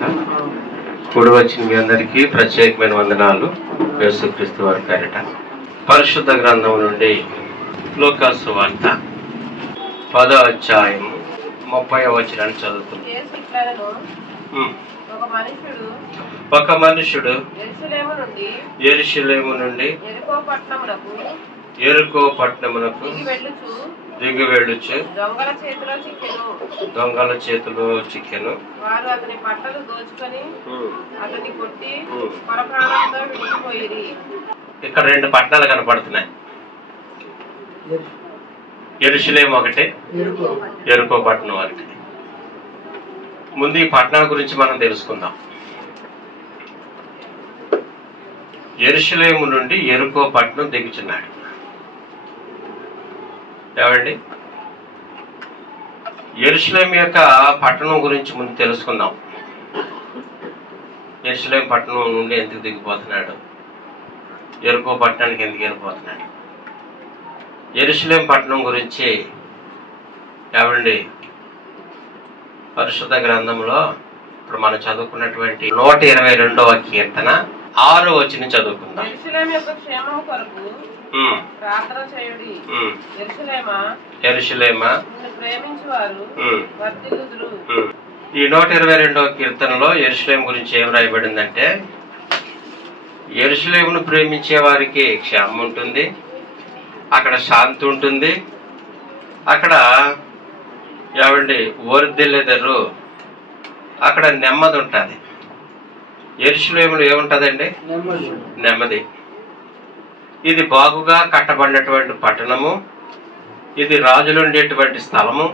గాక. కూడి వచ్చిన మీ అందరికీ ప్రత్యేకమైన వందనాలు. యేసుక్రీస్తు వారి పేరిట పరిశుద్ధ గ్రంథం నుండి లూకా సువార్త 10వ అధ్యాయం 30వ వచనాన్ని చదువుకుందాం. ఒక మనుషుడు యెరూషలేము నుండి యెరికో పట్టణమునకు దిగి వెళ్ళుచు దొంగల చేతిలో చిక్కెను. వారు అతని బట్టలు దోచుకొని అతని కొట్టి పరప్రాణంతో విడిచిపోయిరి. ఇక్కడ రెండు పట్టణాలు కనపడుతున్నాయి. యెరూషలేము ఒకటి, యెరికో పట్టణం ఒకటి. ముందు ఈ పట్టణాల గురించి మనం తెలుసుకుందాం. యెరూషలేము నుండి యెరికో పట్టణం దిగుచున్నాడు. ఏమండి, యెరూషలేము యొక్క పట్టణం గురించి ముందు తెలుసుకుందాం. యెరూషలేము పట్టణం నుండి ఎందుకు దిగిపోతున్నాడు, యెరికో పట్టణానికి ఎందుకు వెళ్ళిపోతున్నాడు? యెరూషలేము పట్టణం గురించి ఏమండి పరిశుద్ధ గ్రంథంలో ఇప్పుడు మనం చదువుకున్నటువంటి 122వ కీర్తన 6వ వచనం చదువుకుందాం. యెరూషలేము యొక్క క్షేమము కొరకు ప్రార్థన చేయుడి. యెరూషలేమా నిన్ను ప్రేమించువారు వర్ధిల్లుదురు. ఈ 122వ కీర్తనలో యెరూషలేము గురించి ఏం రాయబడిందంటే, యెరూషలేమును ప్రేమించే వారికి క్షేమం ఉంటుంది, అక్కడ శాంతి ఉంటుంది, అక్కడ ఏమండి వర్ధిల్లుదురు, అక్కడ నెమ్మది ఉంటుంది. యెరూషలేములో ఏముంటుందండి? నెమ్మది. ఇది బాగుగా కట్టబడినటువంటి పట్టణము, ఇది రాజులు ఉండేటువంటి స్థలము.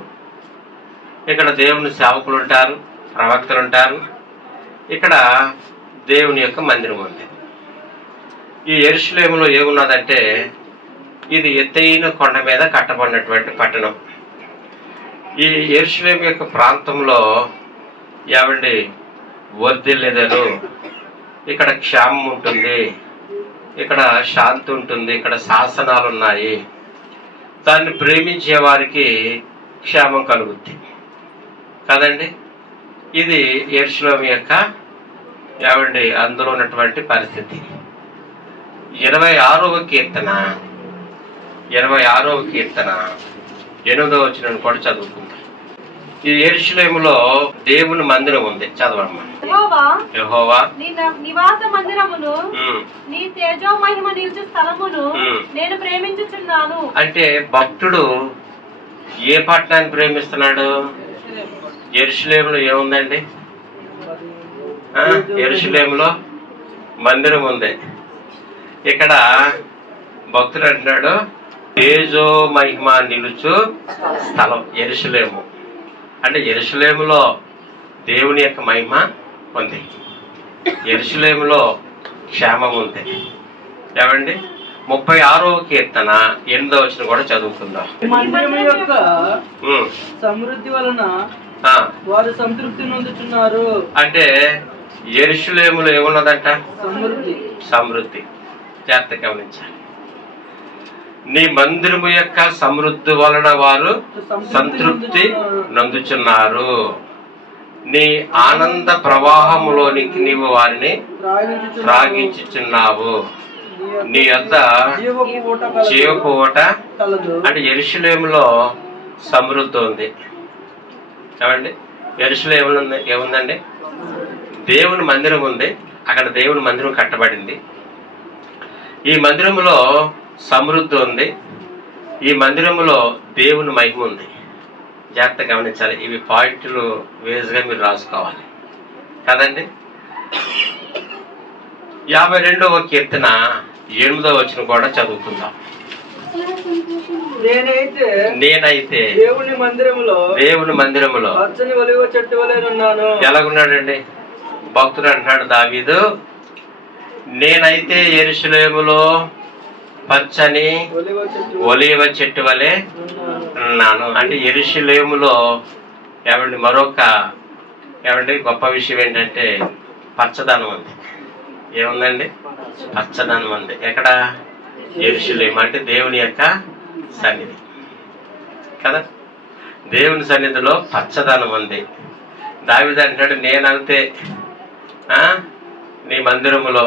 ఇక్కడ దేవుని సేవకులు ఉంటారు, ప్రవక్తలు ఉంటారు. ఇక్కడ దేవుని యొక్క మందిరం ఉంది. ఈ యెరూషలేములో ఏమున్నదంటే, ఇది ఎత్తైన కొండ మీద కట్టబడినటువంటి పట్టణం. ఈ యెరూషలేము యొక్క ప్రాంతంలో ఏమండి వర్ధిల్లుదురు, ఇక్కడ క్షేమం ఉంటుంది, ఇక్కడ శాంతి ఉంటుంది, ఇక్కడ శాసనాలు ఉన్నాయి. దాన్ని ప్రేమించే వారికి క్షేమం కలుగుద్ది కదండి. ఇది యెరూషలేము యొక్క ఏమండి అందులో ఉన్నటువంటి పరిస్థితి. 26వ కీర్తన 8వ వచనం కూడా చదువుకుందాం. ఈ యెరూషలేములో దేవుని మందిరం ఉంది. చదవమ్మా. యెహోవా నివాస మందిరమును నీ తేజో మహిమ నిలిచే స్థలమును నేను ప్రేమించుచున్నాను. అంటే భక్తుడు ఏ పట్టణాన్ని ప్రేమిస్తున్నాడు? యెరూషలేములో ఏముందండి? యెరూషలేములో మందిరం ఉంది. ఇక్కడ భక్తుడు అంటున్నాడు తేజో మహిమ నిలుచు స్థలం యెరూషలేము. అంటే యెరూషలేములో దేవుని యొక్క మహిమ ఉంది, యెరూషలేములో క్షేమం ఉంది. ఏమండి 36వ కీర్తన 8వ వచనం కూడా చదువుకుందాం. మందిరం యొక్క సమృద్ధి వలన వారు సంతృప్తి నొందుతున్నారు. అంటే యెరూషలేములో ఏమున్నదంట? సమృద్ధి. జాగ్రత్త గమనించాలి. నీ మందిరము యొక్క సమృద్ధి వలన వారు సంతృప్తి నందుచున్నారు. నీ ఆనంద ప్రవాహములోనికి నీవు వారిని త్రాగించుచున్నావు. నీ యొద్ద జీవపు ఓట. అంటే యెరూషలేములో సమృద్ధి ఉంది. ఏమండి యెరూషలేములో ఏముందండి? దేవుని మందిరం ఉంది. అక్కడ దేవుని మందిరం కట్టబడింది. ఈ మందిరములో సమృద్ధి ఉంది. ఈ మందిరములో దేవుని మహిమ ఉంది. జాగ్రత్త గమనించాలి. ఇవి పాయింట్లు వేజ్గా మీరు రాసుకోవాలి కదండి. 52వ కీర్తన 8వ వచనం కూడా చదువుకుందాం. నేనైతే దేవుని మందిరములో పచ్చని ఒలీవ చెట్టు వలె ఉన్నాను. ఎలాగున్నాడండి భక్తుడు? అంటున్నాడు దావీదు, నేనైతే యెరూషలేములో పచ్చని ఒలీవ చెట్టు వలె ఉన్నాను. అంటే యెరూషలేములో ఏమండి మరొక ఏమండి గొప్ప విషయం ఏంటంటే పచ్చదనం ఉంది. ఏముందండి? పచ్చదనం ఉంది. ఎక్కడ? యెరూషలేము. అంటే దేవుని యొక్క సన్నిధి కదా. దేవుని సన్నిధిలో పచ్చదనం ఉంది. దావీదు అంటాడు, నేనంతే నీ మందిరములో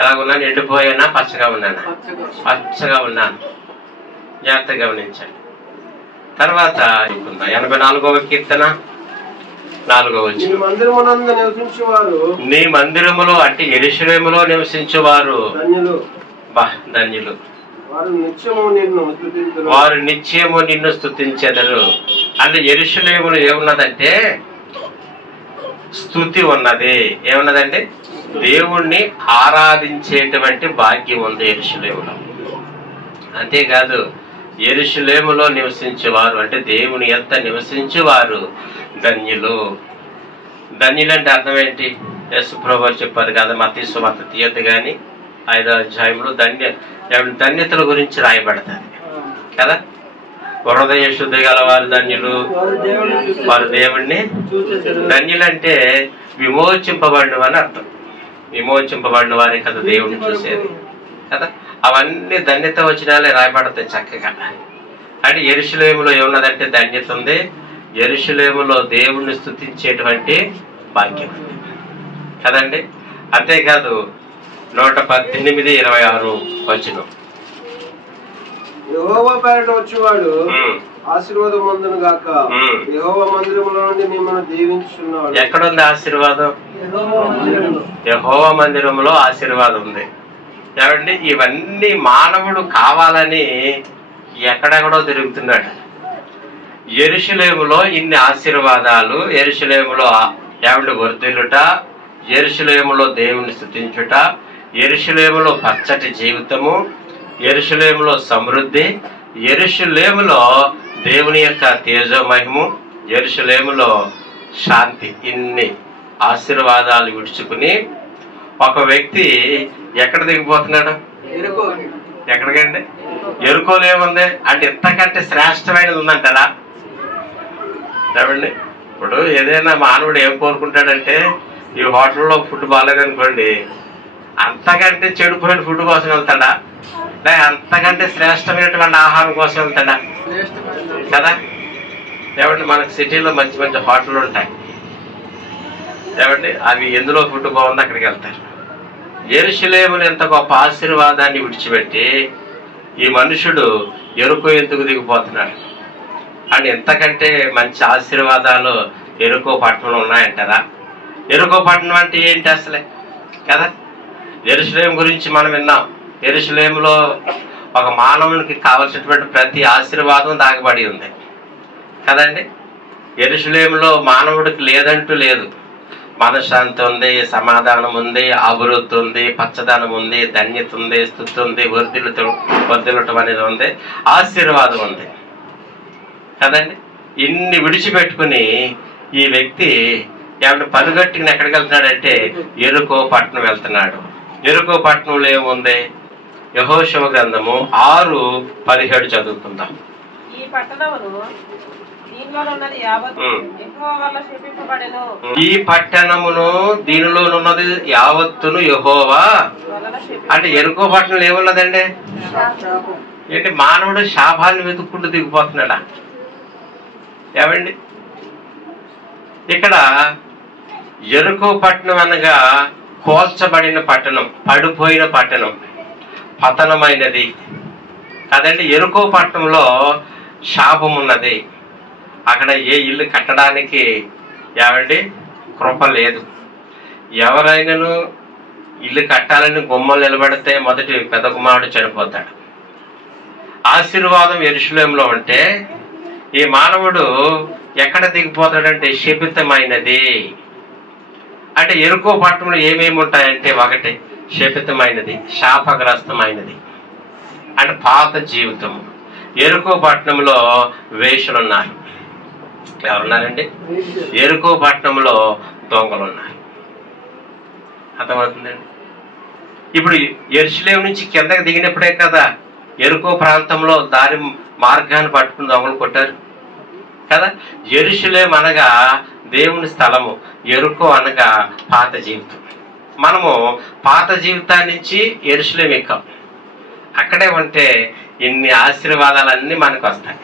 ఎలాగున్నాను, ఎండిపోయానా పచ్చగా ఉన్నానా? పచ్చగా ఉన్నాను. జాగ్రత్తగా గమనించండి. తర్వాత 84వ కీర్తన 4వ వచనం. నీ మందిరములో అంటే యెరూషలేములో నివసించువారు ధన్యులు, వారు నిత్యము నిన్ను స్తుతించెదరు. అంటే యెరూషలేములో ఏమున్నదంటే స్తుతి ఉన్నది. ఏమున్నదంటే దేవుణ్ణి ఆరాధించేటువంటి భాగ్యం ఉంది యెరూషలేములో. అంతేకాదు యెరూషలేములో నివసించేవారు అంటే దేవుని ఎంత నివసించేవారు ధన్యులు. ధన్యులంటే అర్థం ఏంటి? యేసు ప్రభువు చెప్పారు కదా, మత్తయి సువార్త తీయద్దు కానీ 5వ అధ్యాయంలో ధన్యతల గురించి రాయబడతారు కదా. హృదయ శుద్ధి గల వారు ధన్యులు, వారు దేవుణ్ణి. ధన్యులంటే విమోచింపబడిన అని అర్థం. విమోచింపబడిన వారే కదా దేవుణ్ణి చూసేది కదా. అవన్నీ ధన్యత వచనాలే రాయబడతాయి చక్కగా. అంటే యెరూషలేములో ఏమున్నదంటే ధన్యత ఉంది. యెరూషలేములో దేవుణ్ణి స్తుతించేటువంటి భాగ్యం ఉంది కదండి. అంతేకాదు 118:26 వచనం. యెహోవా పేరట వచ్చేవాడు ఆశీర్వాదమందును గాక. యెహోవా మందిరములో నుండి మిమ్మల్ని దీవించుచున్నాడు. ఎక్కడుంది ఆశీర్వాదం? యెహోవా మందిరంలో ఆశీర్వాదం ఉంది. ఏమండి, ఇవన్నీ మానవుడు కావాలని ఎక్కడెక్కడో తిరుగుతున్నాడు. యెరూషలేములో ఇన్ని ఆశీర్వాదాలు, యెరూషలేములో ఏమండి వర్ధిల్లుట, యెరూషలేములో దేవుని స్తుతించుట, యెరూషలేములో పచ్చటి జీవితము, యెరూషలేములో సమృద్ధి, యెరూషలేములో దేవుని యొక్క తేజోమహిము, యెరూషలేములో శాంతి. ఇన్ని ఆశీర్వాదాలు విడుచుకుని ఒక వ్యక్తి ఎక్కడ దిగిపోతున్నాడు? ఎక్కడికండి? ఎరుకోలు ఏముంది అంటే ఇంతకంటే శ్రేష్టమైనది ఉందంటారా? ఏమండి, ఇప్పుడు ఏదైనా మానవుడు ఏం కోరుకుంటాడంటే ఈ హోటల్లో ఫుడ్ బాగాలేదనుకోండి, అంతకంటే చెడిపోయిన ఫుడ్ కోసం వెళ్తాడా? లేక అంతకంటే శ్రేష్టమైనటువంటి ఆహారం కోసం వెళ్తాడా? కదా. ఏమంటే మనకు సిటీలో మంచి మంచి హోటళ్ళు ఉంటాయి. ఏమంటే అవి ఎందులో ఫుడ్ బాగుందో అక్కడికి వెళ్తారు. యెరూషలేములో ఎంత గొప్ప ఆశీర్వాదాన్ని విడిచిపెట్టి ఈ మనుషుడు ఎరుకో ఎందుకు దిగిపోతున్నాడు? అని ఎంతకంటే మంచి ఆశీర్వాదాలు ఎరుకో పట్టణంలో ఉన్నాయంటారా? ఎరుకో పట్టణం అంటే ఏంటి అసలే కదా. యెరూషలేము గురించి మనం విన్నాం. యెరూషలేములో ఒక మానవునికి కావలసినటువంటి ప్రతి ఆశీర్వాదం దాగబడి ఉంది కదండి. యెరూషలేములో మానవుడికి లేదంటూ లేదు. మనశ్శాంతి ఉంది, సమాధానం ఉంది, అభివృద్ధి ఉంది, పచ్చదనం ఉంది, ధన్యత ఉంది, స్తుతి ఉంది, వర్ధిల్లటం అనేది ఉంది, ఆశీర్వాదం ఉంది కదండి. ఇన్ని విడిచిపెట్టుకుని ఈ వ్యక్తి ఏమంటే పలుగట్టుకుని ఎక్కడికి వెళ్తున్నాడంటే ఎరుకో పట్టణం వెళ్తున్నాడు. ఎరుకో పట్టణంలో ఏముంది? యెహోషువ గ్రంథము 6:17 చదువుకుందాం. ఈ పట్టణమును దీనిలోనున్నది యావత్తును యెహోవా. అంటే ఎరుకో పట్టణంలో ఏమున్నదండి? ఏంటి, మానవుడు శాపాన్ని వెతుక్కుంటూ దిగిపోతున్నాడా? ఏమండి, ఇక్కడ ఎరుకో పట్టణం అనగా కోల్చబడిన పట్టణం, పడిపోయిన పట్టణం, పతనమైనది కదండి. ఎరుకో పట్టణంలో శాపం ఉన్నది. అక్కడ ఏ ఇల్లు కట్టడానికి ఏమండి కృప లేదు. ఎవరైనాను ఇల్లు కట్టాలని గుమ్మలు నిలబడితే మొదటి పెద్ద కుమారుడు చనిపోతాడు. ఆశీర్వాదం యెరూషలేములో ఉంటే ఈ మానవుడు ఎక్కడ దిగిపోతాడంటే శపితమైనది. అంటే ఎరుకో పట్టణంలో ఏమేమి ఉంటాయంటే, ఒకటి శపితమైనది, శాపగ్రస్తమైనది అంటే పాత జీవితం. ఎరుకో పట్టణంలో వేషలు ఉన్నారు. ఎవరున్నారండి? ఎరుకో పట్టణంలో దొంగలు ఉన్నారు. అర్థమవుతుందండి. ఇప్పుడు యెరూషలేము నుంచి కిందకి దిగినప్పుడే కదా ఎరుకో ప్రాంతంలో దారి మార్గాన్ని పట్టుకుని దొంగలు కొట్టారు కదా. యెరూషలేము అనగా దేవుని స్థలము, ఎరుకో అనగా పాత జీవితం. మనము పాత జీవితాన్ని నుంచి యెరూషలేము ఎక్కాం. అక్కడే ఉంటే ఇన్ని ఆశీర్వాదాలన్నీ మనకు వస్తాయి.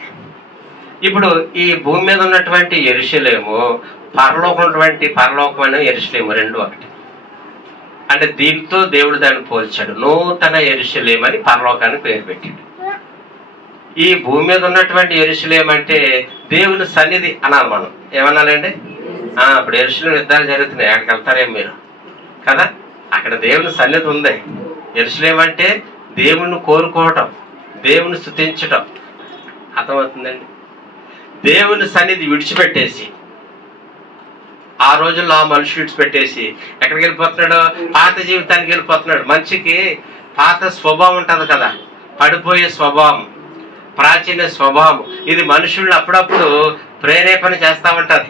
ఇప్పుడు ఈ భూమి మీద ఉన్నటువంటి యెరూషలేము పరలోకం అనే యెరూషలేము రెండు ఒకటి. అంటే దీంతో దేవుడు దాన్ని పోల్చాడు. నూతన యెరూషలేము అని పరలోకానికి పేరు పెట్టాడు. ఈ భూమి మీద ఉన్నటువంటి యెరూషలేము అంటే దేవుని సన్నిధి అనాలి మనం. ఏమనాలండి? ఇప్పుడు యెరూషలేము యుద్ధాలు జరుగుతున్నాయి, అక్కడికి వెళ్తారేమో మీరు కదా. అక్కడ దేవుని సన్నిధి ఉంది. యెరూషలేము అంటే దేవుణ్ణి కోరుకోవటం, దేవుని స్తుతించటం. అర్థమవుతుందండి? దేవుని సన్నిధి విడిచిపెట్టేసి, ఆ రోజుల్లో ఆ మనుషులు విడిచిపెట్టేసి ఎక్కడికి వెళ్ళిపోతున్నాడు? పాత జీవితానికి వెళ్ళిపోతున్నాడు. మనిషికి పాత స్వభావం ఉంటుంది కదా, పడిపోయే స్వభావం, ప్రాచీన స్వభావం. ఇది మనుషుల్ని అప్పుడప్పుడు ప్రేరేపణ చేస్తా ఉంటది.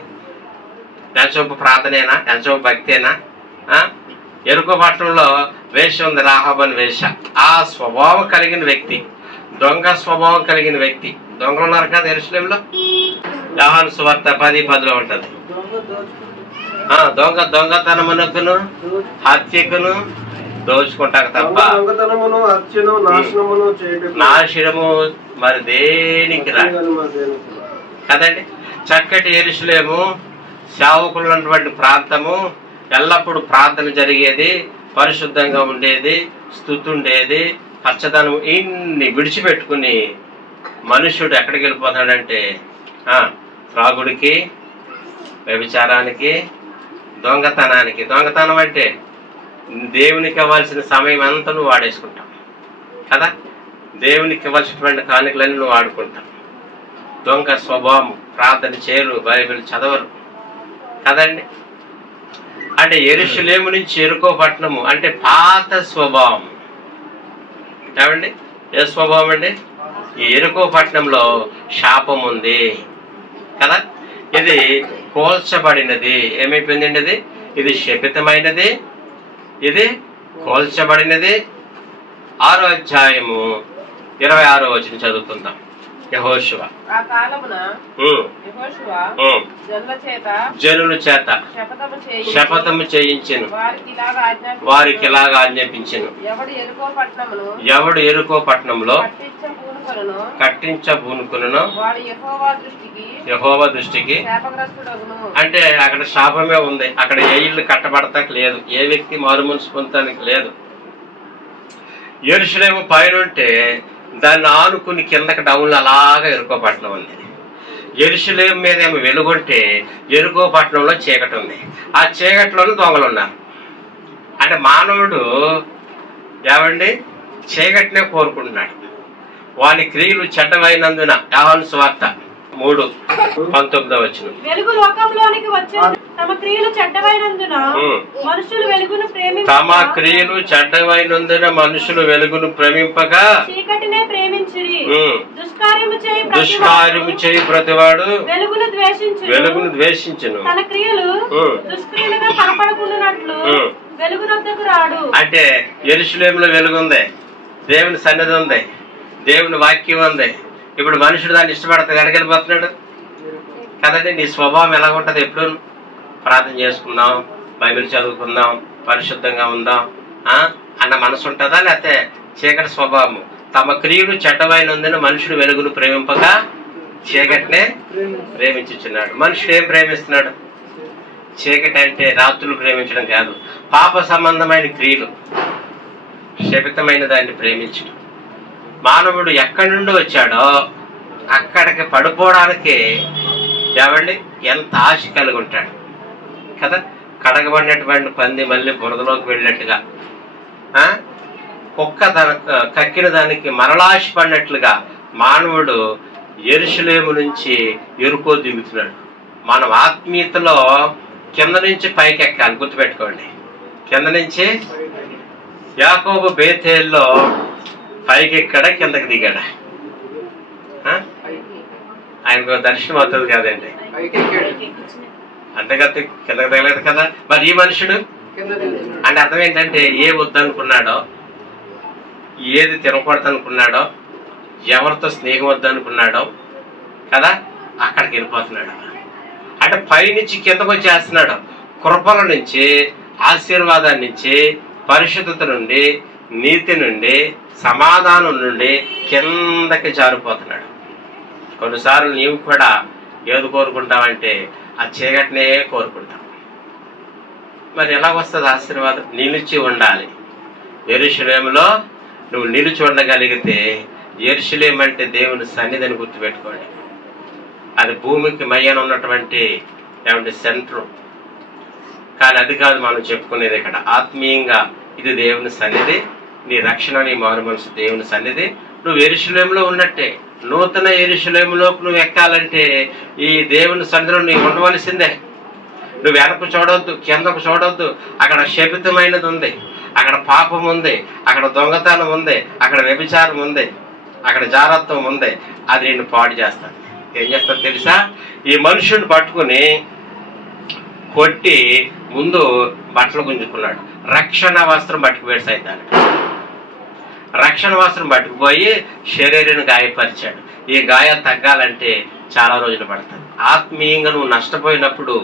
ఎంచోపు ప్రార్థనేనా, ఎంచోపు భక్తేనా? ఎరుకో పట్టణంలో వేష ఉంది, రాహాబు అని వేష. ఆ స్వభావం కలిగిన వ్యక్తి, దొంగ స్వభావం కలిగిన వ్యక్తి. దొంగలు ఉన్నారు కదా యెరూషలేములో. యోహాను సువార్త 10:10 ఉంటది. దొంగతనమునకును హత్యకును దోచుకుంటారు తప్ప నాశనము మరి దేనికి రా కదండి. చక్కటి యెరూషలేము, సేవకులు ఉన్నటువంటి ప్రాంతము, ఎల్లప్పుడూ ప్రార్థన జరిగేది, పరిశుద్ధంగా ఉండేది, స్తుతి ఉండేది, పచ్చదనం. ఇన్ని విడిచిపెట్టుకుని మనుష్యుడు ఎక్కడికి వెళ్ళిపోతాడంటే త్రాగుడికి, వ్యభిచారానికి, దొంగతనానికి. దొంగతనం అంటే దేవునికి ఇవ్వాల్సిన సమయం అంతా నువ్వు వాడేసుకుంటావు కదా. దేవునికి ఇవ్వాల్సినటువంటి కానుకలన్నీ నువ్వు వాడుకుంటావు. దొంగ స్వభావం, ప్రార్థన చేయరు, బైబిల్ చదవరు కదండి. అంటే యెరూషలేము నుంచి యెరికో పట్టణము అంటే పాత స్వభావం. ఏమండి? ఏ స్వభావం అండి? ఈ యెరికో పట్టణంలో శాపం ఉంది కదా. ఇది కోల్చబడినది. ఏమైపోయిందండి? ఇది శపితమైనది, ఇది కోల్చబడినది. 6వ అధ్యాయము 26వ వచనం చదువుకుందాం. యెహోషువ ఆ కాలమున యెహోషువ జనుల చేత శపథము చేయించెను, వారికి ఇలాగా ఆజ్ఞాపించెను. ఎవడు యెరికో పట్టణంలో కట్టించబూనుకొనునో యెహోవా దృష్టికి. అంటే అక్కడ శాపమే ఉంది. అక్కడ ఏ ఇల్లు కట్టబడతానికి లేదు, ఏ వ్యక్తి మారు మనసు పొందటానికి లేదు. యెరూషలేము పైనుంటే దాన్ని ఆనుకుని కిందకి డౌన్లో అలాగా యెరికో పట్టణం ఉంది. యెరూషలేము మీద ఏమో వెలుగుంటే యెరికో పట్టణంలో చీకటి ఉంది. ఆ చీకటిలోనూ దొంగలు ఉన్నారు. అంటే మానవుడు ఏమండి చీకటినే కోరుకుంటున్నాడు. వాని క్రియలు చెడ్డమైనందున. యోహాను సువార్త 3:19 వచనం. వెలుగు లోకంలోనికి వచ్చెను, తమ క్రియలు చెడ్డమైనందున మనుషులు వెలుగును ప్రేమింపక చీకటినే ప్రేమించిరి. దుష్కార్యము చేయి ప్రతివాడు వెలుగును ద్వేషించును, తన క్రియలు దుష్క్రియలుగా కనపడకుండానట్లు వెలుగునొద్దకు రాడు. అంటే యెరూషలేములో వెలుగుంది, దేవుని సన్నిధి ఉంది, దేవుని వాక్యం ఉంది. ఇప్పుడు మనుషుడు దాన్ని ఇష్టపడతాడు, ఎడకెళ్ళిపోతున్నాడు కదండి. నీ స్వభావం ఎలా ఉంటుంది? ఎప్పుడు ప్రార్థన చేసుకుందాం, బైబిల్ చదువుకుందాం, పరిశుద్ధంగా ఉందాం అన్న మనసు ఉంటుందా? లేకపోతే చీకటి స్వభావం? తమ క్రియలు చెడ్డమైనందున మనుషుడు వెలుగును ప్రేమింపక చీకటినే ప్రేమించుచున్నాడు. మనుషుడు ఏం ప్రేమిస్తున్నాడు? చీకటి అంటే రాత్రులు ప్రేమించడం కాదు, పాప సంబంధమైన క్రియలు, శపితమైన దాన్ని ప్రేమించడం. మానవుడు ఎక్కడి నుండి వచ్చాడో అక్కడికి పడిపోవడానికి ఏమండి ఎంత ఆశ కలిగి ఉంటాడు కదా. కడగబడినటువంటి పంది మళ్ళీ బురదలోకి వెళ్ళినట్టుగా, కుక్క కక్కిన దానికి మరలాశ పడినట్లుగా మానవుడు యెరూషలేము నుంచి యెరికో దిగుతున్నాడు. మనం ఆత్మీయతలో కింద నుంచి పైకి ఎక్కాలి, గుర్తుపెట్టుకోండి. కింద నుంచి యాకోబు బేతేల్లో పైకి ఎక్కడా కిందకి దిగాడా? ఆయనకు దర్శనం అవుతుంది కాదండి, అంతేకాదు కిందకి దిగలేదు కదా. మరి ఈ మనుషుడు అంటే అర్థం ఏంటంటే ఏ వద్దనుకున్నాడో, ఏది తినకూడదు అనుకున్నాడో, ఎవరితో స్నేహం వద్దనుకున్నాడో కదా అక్కడికి వెళ్ళిపోతున్నాడు. అంటే పైనుంచి కిందకు వచ్చేస్తున్నాడు. కృపల నుంచి, ఆశీర్వాదాన్ని నుంచి, పరిశుద్ధత నుండి, నీతి నుండి, సమాధానం నుండి కిందకి జారిపోతున్నాడు. కొన్నిసార్లు నీవు కూడా ఏది కోరుకుంటావంటే ఆ చీకటినే కోరుకుంటాం. మరి ఎలా వస్తుంది ఆశీర్వాదం? నిలిచి ఉండాలి. యెరూషలేములో నువ్వు నిలిచి ఉండగలిగితే, యెరూషలేము అంటే దేవుని సన్నిధిని గుర్తుపెట్టుకోండి. అది భూమికి మయ్యన ఉన్నటువంటి ఏమంటే సెంటర్. కానీ అది కాదు మనం చెప్పుకునేది ఇక్కడ. ఆత్మీయంగా ఇది దేవుని సన్నిధి, నీ రక్షణ, నీ మారు మనసు దేవుని సన్నిధి. నువ్వు యెరూషలేములో ఉన్నట్టే. నూతన యెరూషలేములోకి నువ్వు ఎక్కాలంటే ఈ దేవుని సన్నిధిలో నీవు ఉండవలసిందే. నువ్వు వెనక్కు చూడవద్దు, కిందకు చూడవద్దు. అక్కడ శపితమైనది ఉంది, అక్కడ పాపం ఉంది, అక్కడ దొంగతనం ఉంది, అక్కడ వ్యభిచారం ఉంది, అక్కడ జారత్వం ఉంది. అది నిన్ను పాడు చేస్తాను. ఏం చేస్తాను తెలుసా? ఈ మనుషుని పట్టుకుని కొట్టి ముందు బట్టలు గుంజుకున్నాడు. రక్షణ వస్త్రం పట్టుకుపోయాడు సైతాన్ని. రక్షణ వస్త్రం పట్టుకుపోయి శరీరాన్ని గాయపరిచాడు. ఈ గాయాలు తగ్గాలంటే చాలా రోజులు పడతాయి. ఆత్మీయంగా నువ్వు నష్టపోయినప్పుడు,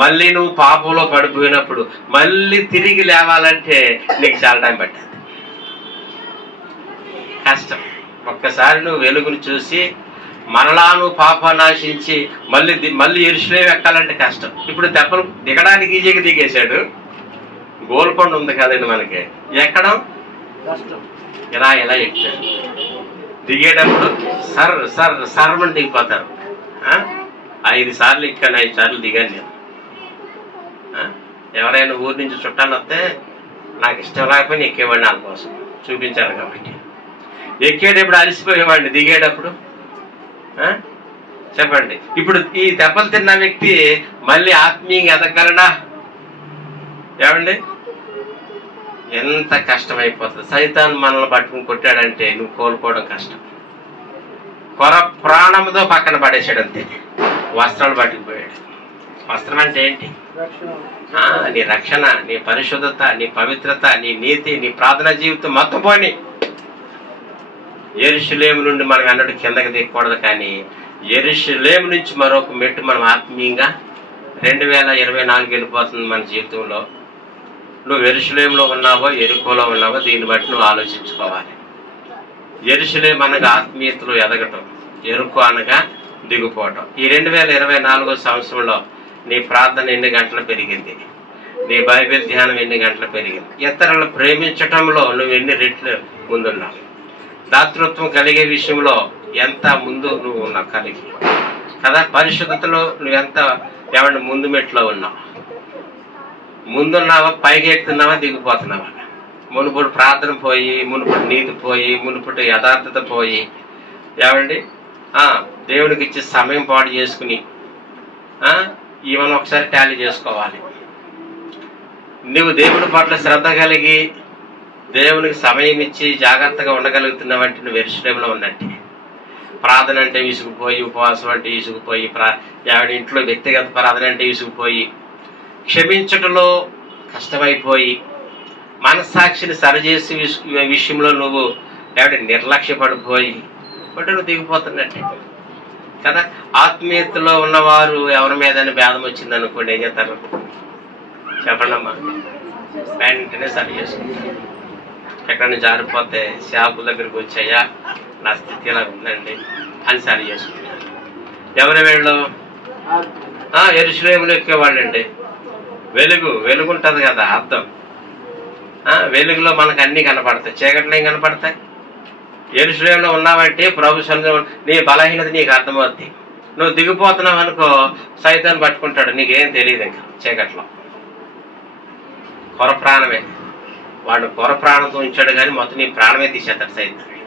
మళ్ళీ నువ్వు పాపంలో పడిపోయినప్పుడు, మళ్ళీ తిరిగి లేవాలంటే నీకు చాలా టైం పట్టింది. కష్టం. ఒక్కసారి నువ్వు వెలుగును చూసి మరలా నువ్వు పాపాన్ని ఆశించి మళ్ళీ యెరూషలేము ఎక్కాలంటే కష్టం. ఇప్పుడు దెబ్బలు దిగడానికి ఈజీగా దిగేశాడు. గోల్కొండ ఉంది కదండి మనకి, ఎక్కడం కష్టం. ఇలా ఎక్కాడు. దిగేటప్పుడు సర్రమని దిగిపోతారు. 5 సార్లు ఎక్కాను, 5 సార్లు దిగాను నేను. ఎవరైనా ఊరి నుంచి చుట్టాలు వస్తే నాకు ఇష్టం రాకపోయినా ఎక్కేవాడిని, వాళ్ళ కోసం చూపించారు కాబట్టి. ఎక్కేటప్పుడు అలసిపోయేవాడిని, దిగేటప్పుడు చెప్పండి. ఇప్పుడు ఈ దెబ్బలు తిన్న వ్యక్తి మళ్ళీ ఆత్మీయంగా ఎదగలడా? ఏమండి, ఎంత కష్టమైపోతుంది. సైతాన్ మనల్ని పట్టుకుని కొట్టాడంటే నువ్వు కోలుకోవడం కష్టం. ప్రాణంతో పక్కన పడేసాడు అంతే. వస్త్రాలు పట్టుకుపోయాడు. వస్త్రం అంటే ఏంటి? నీ రక్షణ, నీ పరిశుద్ధత, నీ పవిత్రత, నీ నీతి, నీ ప్రార్థనా జీవితం మొత్తం పోని. యెరూషలేము నుండి మనం అన్నట్టు కిందకి దిగకూడదు. కానీ యెరూషలేము నుంచి మరొక మెట్టు మనం ఆత్మీయంగా 2024 వెళ్ళిపోతుంది మన జీవితంలో. నువ్వు యెరూషలేములో ఉన్నావో యెరికోలో ఉన్నావో దీన్ని బట్టి నువ్వు ఆలోచించుకోవాలి. యెరూషలేము అనగా ఆత్మీయతలో ఎదగటం, యెరికో అనగా దిగిపోవటం. ఈ 2024 సంవత్సరంలో నీ ప్రార్థన ఎన్ని గంటలు పెరిగింది? నీ బైబిల్ ధ్యానం ఎన్ని గంటలు పెరిగింది? ఇతరులను ప్రేమించటంలో నువ్వు ఎన్ని రెట్లు ముందున్నావు? దాతృత్వం కలిగే విషయంలో ఎంత ముందు నువ్వు ఉన్నావు కలిగి కదా? పరిశుద్ధతలో నువ్వెంత ఏమన్నా ముందు మెట్లో ఉన్నావు? ముందున్నావా? పైకి ఎక్కుతున్నావా? దిగిపోతున్నావా? మునుపుడు ప్రార్థన పోయి, మునుపుడు నీతి పోయి, మునుపుడు యథార్థత పోయి, ఏమండి దేవుడికి ఇచ్చే సమయం పాటు చేసుకుని ఇవన్నీ ఒకసారి టాలీ చేసుకోవాలి. నువ్వు దేవుడి పట్ల శ్రద్ధ కలిగి దేవునికి సమయం ఇచ్చి జాగ్రత్తగా ఉండగలుగుతున్నావంటే నువ్వు యెరూషలేములో ఉన్నట్టే. ప్రార్థన అంటే విసుగుపోయి, ఉపవాసం అంటే విసుగుపోయి, ఇంట్లో వ్యక్తిగత ప్రార్థన అంటే విసుగుపోయి, క్షమించటంలో కష్టమైపోయి, మనస్సాక్షిని సరిచేసే విషయంలో నువ్వు నిర్లక్ష్యపడిపోయి అంటే నువ్వు దిగిపోతున్నట్టే కదా. ఆత్మీయతలో ఉన్నవారు ఎవరి మీద భేదం వచ్చిందనుకోండి ఏం చేస్తారు చెప్పండి అమ్మా? వెంటనే సరి చేసుకుంటారు. ఎక్కడి జారిపోతే షాపుల దగ్గరికి వచ్చాయా, నా స్థితి ఇలా ఉందండి అని సరి చేసుకుంటారు. ఎవరి వీళ్ళు? యెరూషలేములో ఎక్కేవాళ్ళండి. వెలుగు ఉంటుంది కదా అర్థం. వెలుగులో మనకు అన్ని కనపడతాయి, చీకట్లో ఏం కనపడతాయి? యెరూషలేములో ఉన్నావంటే ప్రభు సన్నిధిలో నీ బలహీనత నీకు అర్థమవుద్ది. నువ్వు దిగిపోతున్నావు అనుకో, సైతాన్ని పట్టుకుంటాడు, నీకేం తెలియదు. ఇంకా చీకట్లో కొర ప్రాణమే, వాడు కొర ప్రాణంతో ఉంచాడు కానీ మొత్తం నీ ప్రాణమే తీసేస్తాడు సైతాన్ని.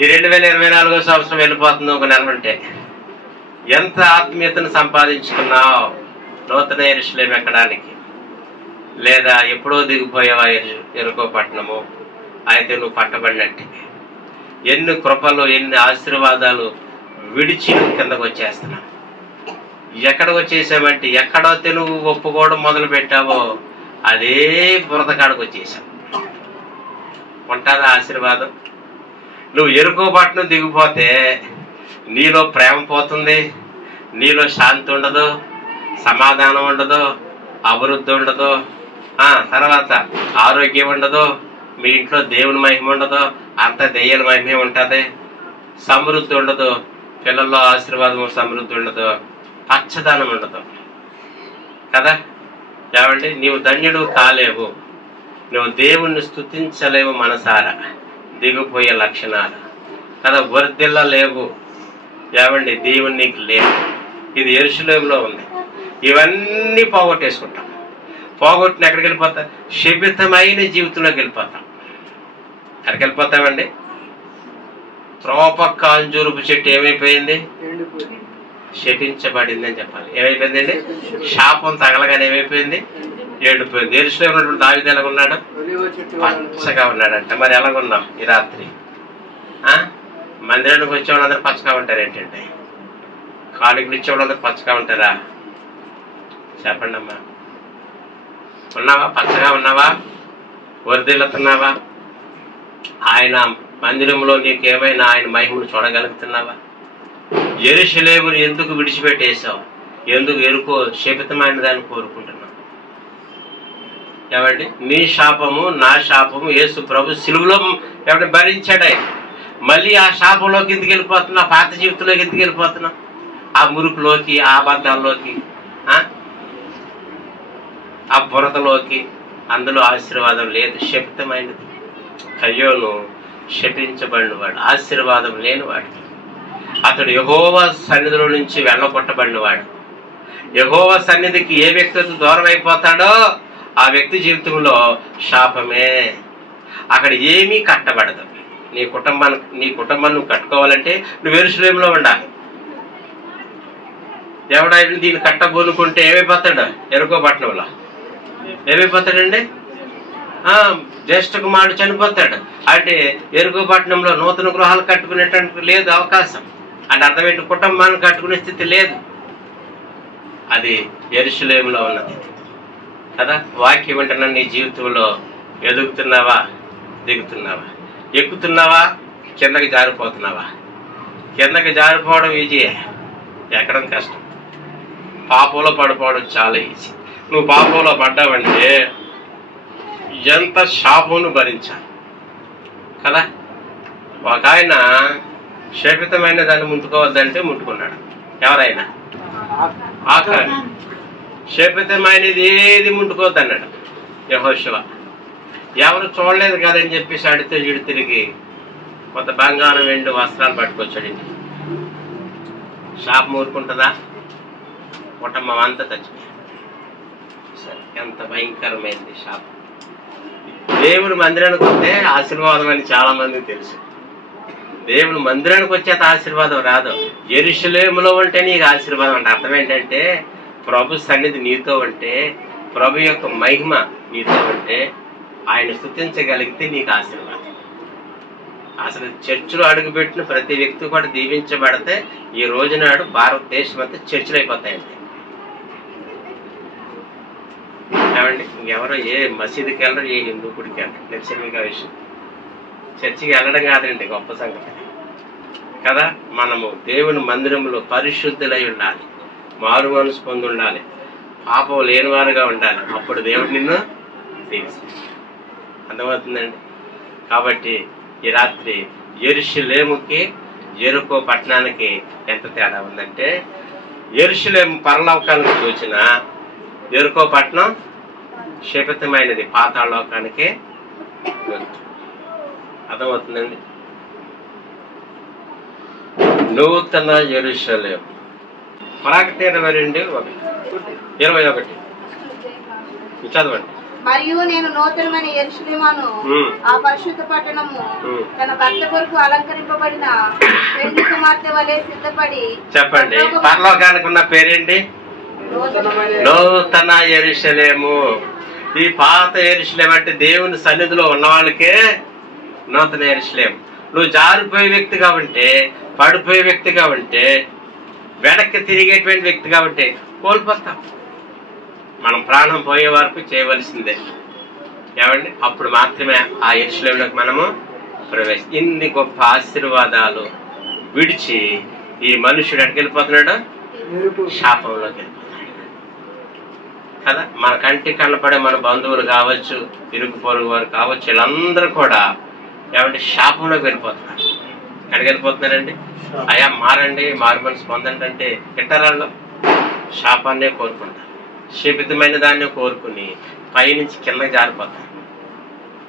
ఈ 2024 సంవత్సరం వెళ్ళిపోతుంది ఒక నెల ఉంటే. ఎంత ఆత్మీయతను సంపాదించుకున్నావు నూతన యెరూషలేము ఎక్కడానికి? లేదా ఎప్పుడో దిగిపోయావా యెరికో పట్టణము? అయితే నువ్వు పట్టబడినట్టే. ఎన్ని కృపలు, ఎన్ని ఆశీర్వాదాలు విడిచి నువ్వు కిందకు వచ్చేస్తున్నావు. ఎక్కడికి వచ్చేసావంటే ఎక్కడైతే నువ్వు ఒప్పుకోవడం మొదలు పెట్టావో అదే బురద కాడకు వచ్చేసావు. ఉంటుందా ఆశీర్వాదం? నువ్వు యెరికో పట్టణం దిగిపోతే నీలో ప్రేమ పోతుంది, నీలో శాంతి ఉండదు, సమాధానం ఉండదు, అభివృద్ధి ఉండదు, తర్వాత ఆరోగ్యం ఉండదు, మీ ఇంట్లో దేవుని మహిమ ఉండదు, అంత దెయ్యాల మహిమ ఉంటుంది, సమృద్ధి ఉండదు, పిల్లల్లో ఆశీర్వాదం సమృద్ధి ఉండదు, పచ్చదనం ఉండదు కదా. ఏమండి, నీవు ధన్యుడు కాలేవు, నువ్వు దేవుణ్ణి స్తుతించలేవు, మనసారా దిగిపోయే లక్షణాలు కదా, వర్ధిల్ల లేవు. ఏమండి, దేవుని నీకు లేవు. ఇది యెరూషలేములో ఉంది. ఇవన్నీ పోగొట్టేసుకుంటాం. పోగొట్టిన ఎక్కడికి వెళ్ళిపోతాం? శపితమైన జీవితంలోకి వెళ్ళిపోతాం. ఎక్కడికి వెళ్ళిపోతామండి? త్రోపక్క అంజూరుపు చెట్టు ఏమైపోయింది? శపించబడింది అని చెప్పాలి. ఏమైపోయిందండి? శాపం తగలగానే ఏమైపోయింది? ఎండిపోయింది. యెరూషలేములో ఉన్నటువంటి దావీదు ఎలాగున్నాడు? పచ్చగా ఉన్నాడంట. మరి ఎలాగున్నాం ఈ రాత్రి? మందిరానికి వచ్చేవాళ్ళందరూ పచ్చగా ఉంటారు ఏంటంటే? కానుకలు ఇచ్చేవాళ్ళందరూ పచ్చగా ఉంటారా? చెప్పండి అమ్మా. ఉన్నావా? పచ్చగా ఉన్నావా? వర్ధిల్లుతున్నావా? ఆయన మందిరంలో నీకేమైనా ఆయన మహిమను చూడగలుగుతున్నావా? యెరూషలేమును ఎందుకు విడిచిపెట్టేశావు? ఎందుకు ఎరుకో శపితమైన దాన్ని కోరుకుంటున్నావు? ఏమండి, నీ శాపము నా శాపము యేసు ప్రభు సిలువలో ఎవరి భరించాడే. మళ్ళీ ఆ శాపంలోకి ఎందుకు వెళ్ళిపోతున్నా? పాత జీవితంలోకి ఎందుకు వెళ్ళిపోతున్నా? ఆ మురుకులోకి, ఆ అబద్ధాల్లోకి, ఆ బురదలోకి. అందులో ఆశీర్వాదం లేదు, శపితమైనది. అయ్యోను శపించబడినవాడు, ఆశీర్వాదం లేనివాడు. అతడు యెహోవా సన్నిధిలో నుంచి వెళ్ళగొట్టబడినవాడు. యెహోవా సన్నిధికి ఏ వ్యక్తి దూరం అయిపోతాడో ఆ వ్యక్తి జీవితంలో శాపమే. అక్కడ ఏమీ కట్టబడదు. నీ కుటుంబాన్ని నువ్వు కట్టుకోవాలంటే నువ్వు యెరూషలేములో ఉండాలి. ఎవడైనా దీన్ని కట్టబోనుకుంటే ఏమైపోతాడు? ఎరుకో పట్టణంలో ఏమైపోతాడండి? జ్యేష్ఠ కుమారుడు చనిపోతాడు. అంటే ఎరుకో పట్టణంలో నూతన గృహాలు కట్టుకునేటువంటి లేదు అవకాశం. అంటే అర్థం ఏంటి? కుటుంబాన్ని కట్టుకునే స్థితి లేదు. అది యెరూషలేములో ఉన్నది కదా. వాక్యం వింటున్నా నీ జీవితంలో ఎదుగుతున్నావా? దిగుతున్నావా? ఎక్కుతున్నావా? కిందకి జారిపోతున్నావా? కిందకి జారిపోవడం ఈజీయే, ఎక్కడం కష్టం. పాపంలో పడిపోవడం చాలా ఈజీ. నువ్వు పాపంలో పడ్డావంటే ఎంత శాపమును భరించాలి కదా. ఒక ఆయన శపితమైన దాన్ని ముట్టుకోవద్దంటే ముట్టుకున్నాడు. ఎవరైనా ఆఖరి శపితమైనది ఏది ముట్టుకోవద్దు అన్నాడు యెహోషువ. ఎవరు చూడలేదు కదని చెప్పేసి అడితే వీడు తిరిగి కొంత బంగారం వెండి వస్త్రాలు పట్టుకొచ్చాడు ఇంటికి. శాపం ఊరుకుంటుందా? కుటుంబం అంతా చచ్చిపోయింది. సరే, ఎంత భయంకరమైంది శాపం. దేవుడు మందిరానికి వస్తే ఆశీర్వాదం అని చాలా మందికి తెలుసు. దేవుడు మందిరానికి వచ్చేత ఆశీర్వాదం రాదు. యెరూషలేములో ఉంటే నీకు ఆశీర్వాదం అంటే అర్థం ఏంటంటే, ప్రభు సన్నిధి నీతో ఉంటే, ప్రభు యొక్క మహిమ నీతో ఉంటే, ఆయన స్తుతించగలిగితే నీకు ఆశీర్వాదం. అసలు చర్చిలో అడుగుపెట్టిన ప్రతి వ్యక్తి కూడా దీవించబడితే ఈ రోజునాడు భారతదేశం అంతా చర్చిలు అయిపోతాయండి. ఏమండి, ఇంకెవరో ఏ మసీదుకి వెళ్ళరు, ఏ హిందూ గుడికి వెళ్ళరు. నిశ్చయంగా విషయం చర్చికి వెళ్ళడం కాదండి గొప్ప సంగతి కదా. మనము దేవుని మందిరంలో పరిశుద్ధులై ఉండాలి, మారు మనసు పొంది ఉండాలి, పాపం లేనివారుగా ఉండాలి. అప్పుడు దేవుడు నిన్ను దీవిస్తాడు. అర్థమవుతుందండి. కాబట్టి ఈ రాత్రి యెరూషలేముకి యెరికో పట్టణానికి ఎంత తేడా ఉందంటే, యెరూషలేము పరలోకానికి చూచిన యెరికో పట్టణం శపితమైనది, పాతాళలోకానికే. అర్థమవుతుందండి. నూతన యెరూషలేము ప్రకటన 22:21 చదవండి. మరియు నేను నూతనమైన యెరూషలేమును, ఆ పరిశుద్ధ పట్టణము తన భర్త కొరకు అలంకరింపబడిన పెళ్లి కుమార్తె వలె సిద్ధపడి. చెప్పండి, పరలోకానికి ఉన్న పేరేంటి? నూతన యెరూషలేము. ఈ పాత యెరూషలేము అంటే దేవుని సన్నిధిలో ఉన్న వాళ్ళకే నూతన యెరూషలేము. నువ్వు జారిపోయే వ్యక్తిగా ఉంటే, పడిపోయే వ్యక్తిగా ఉంటే, వెనక్కి తిరిగేటువంటి వ్యక్తిగా ఉంటే కోల్పోతాం. మనం ప్రాణం పోయే వరకు చేయవలసిందే. ఏమండి, అప్పుడు మాత్రమే ఆ యెరూషలేములోకి మనము ఇన్ని గొప్ప ఆశీర్వాదాలు విడిచి ఈ మనుషుడు ఎక్కడికి వెళ్ళిపోతున్నాడు? శాపంలోకి వెళ్ళిపోతున్నాడు కదా. మన కంటికి కనపడే మన బంధువులు కావచ్చు, ఇరుగు పొరుగు వారు కావచ్చు, వీళ్ళందరూ కూడా ఏమంటే శాపంలోకి వెళ్ళిపోతున్నారు. ఎక్కడికి వెళ్ళిపోతున్నారండి? అయ్యా మారండి, మారు మనసు పొందండి అంటే గిట్టరాళ్ళు శాపాన్నే కోరుకుంటారు. శపితమైన దాన్ని కోరుకుని పైనుంచి కిందకి జారిపోతారు.